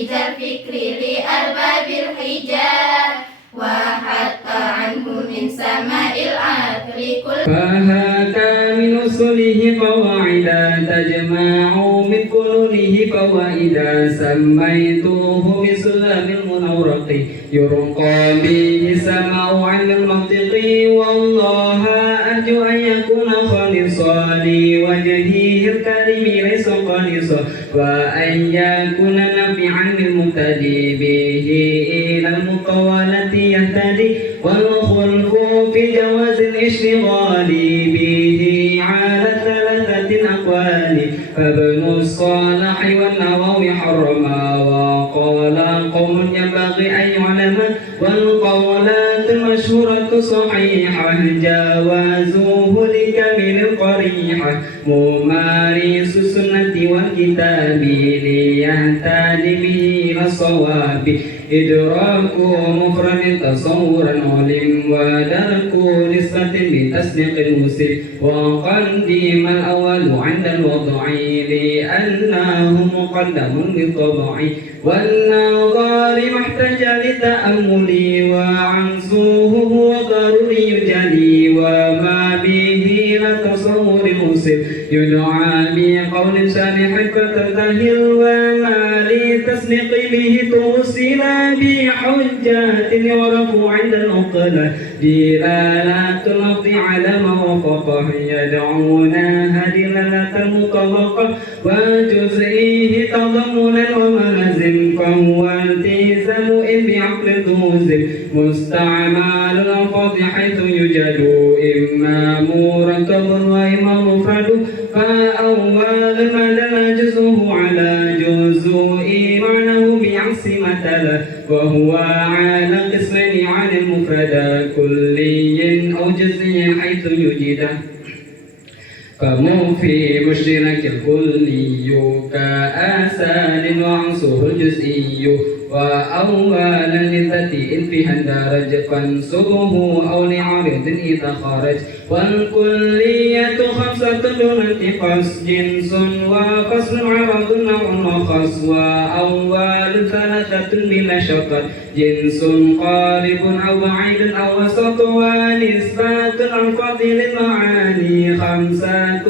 تخريج الفكر لأرباب الحجاب وحتى عنه من سماء العقل كل فهاك من أصله قواعدا تجمع من فنونه فوائدا سميته بسلام المنورق يرقى به سماء علم المنطق والله أرجو أن يكون خالصا لوجهه الكريم ليس خالصا وأن يكون نافعا للمهتدي به إلى المطولة يهتدي والخلف في جواز الاشتغال به على ثلاثة أقوال فابن الصالح والنووي حرما وقال قوم ينبغي أن يعلم والقولات المشهورة صحيحة جوازوه لكامل القريحة ممارس السنة والكتاب ليهتدي به إلى الصواب إدراك مفرد تصورا علم ودرك نسبة بتصديق المسلم وقدم الأول عند الوضع لأنه مقدم بالطبع والنظر محتاج لتأمل وعنصه هو ضروري جلي وما به لا تصور المسلم يدعى بقول صالح فتنتهي وما لتصديق به توصل بحجات يعرف عند العقلاء دلالة اللفظ على ما وفقه يدعونها دلالة مطلقة وجزئيه تضمنا وملازم فهو التزام إن بعقل توزن مستعمل الألفاظ حيث يوجد إما مركب وإما مفرد فأول ما دل جزءه على جزء معناه بعكس مثلا وهو على قسمين عن المفرد كلي أو جزئي حيث يوجد فمو في مشترك الكلي كآسان وعنصر الجزئي وأولا للذات إن فيها اندرج فانصبه أو لعارض إذا خرج والكلية خمسة دون انتقاص جنس وفصل عرض نوع وخص وأول ثلاثة بلا شطط جنس قارب أو بعيد أو وسط ونسبة الألفاظ للمعاني خمسة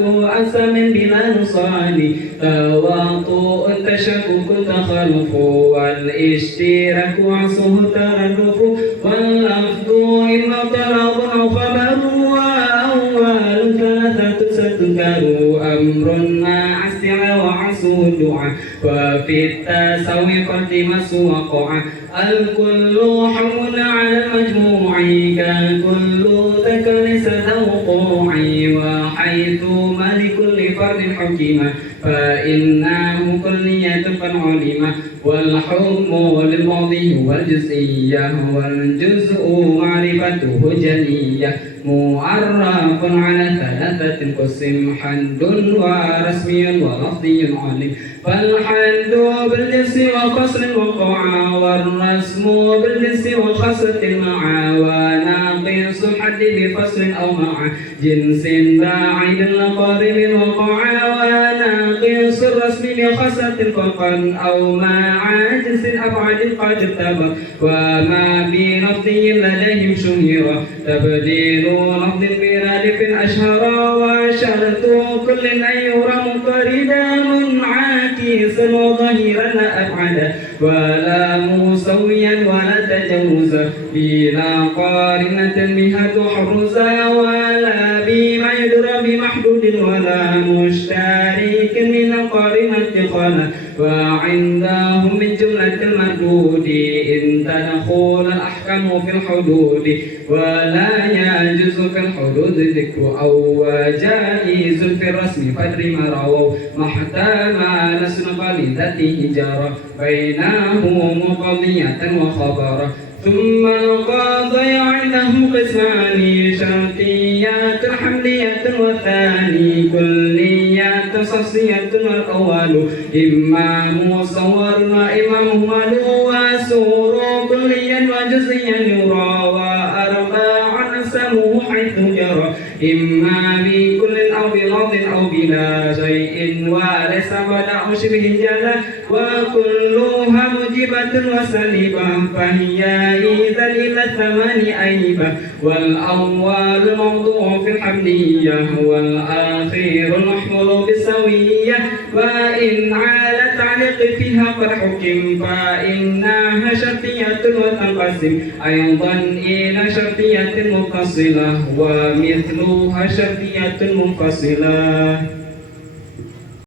أقسام بلا نصان تواطؤ تشكك تخلف والاشتراك وعصه تردف واللفظ إما اضطراب أو خبر وأول ثلاثة ستذكر أمر مع استعلاء وعصه الدعاء وفي التساوي فالتماس وقع الكل حمل على المجموع ككل ذكر ليس له وقوع وحيث ما لكل فرد حكيمة فإنه كلية قد علم والحكم للماضي والجزئية والجزء معرفته جلية معرف على ثلاثة قسم حد ورسمي ولفظي علم فالحد بالجنس وفصل وقع والرسم بالجنس وخاصة مع وناقص الحد بفصل أو مع جنس بعيد القارب وقع وناقص الرسم بخاصة فقط أو مع جنس أبعد قد ارتبط وما بلفظي لديهم شهيرا تبديل لفظ المراد في الأشهر وشرط كل أن يرى منفردا منعكسا وظهيرا لا أبعدا ولا مسويا ولا تجوزا بلا قارنة بها تحرزا ولا بما يدرى بمحدود ولا مشترك من القارنة خلا وعندهم من جملة المردود إن تدخل الأحكام في الحدود ولا يجوز في الحدود ذكر أو جائز في الرسم فدر ما رووا ما احتمل سنق لذاته جرى بينهم قضية وخبرا ثم القاضي عنده قسمان شرطيات حملية وثاني كليات صصية والأول إما مصور وإما مهمل وسور كليا وجزئيا يرى وأربع أقسامه حيث جرى إما بكل أو بلفظ أو بلا شيء وليس ولا شبه جلا وكلها موجبة وسلبة فهي إذا إلى الثمان أيبة والأول موضوع في الحملية والآخر المحمول بالسوية وإن على تعليق فيها قد حكم فإنها شرطية وتنقسم أيضا إلى شرطية متصلة ومثلها شرطية منفصلة.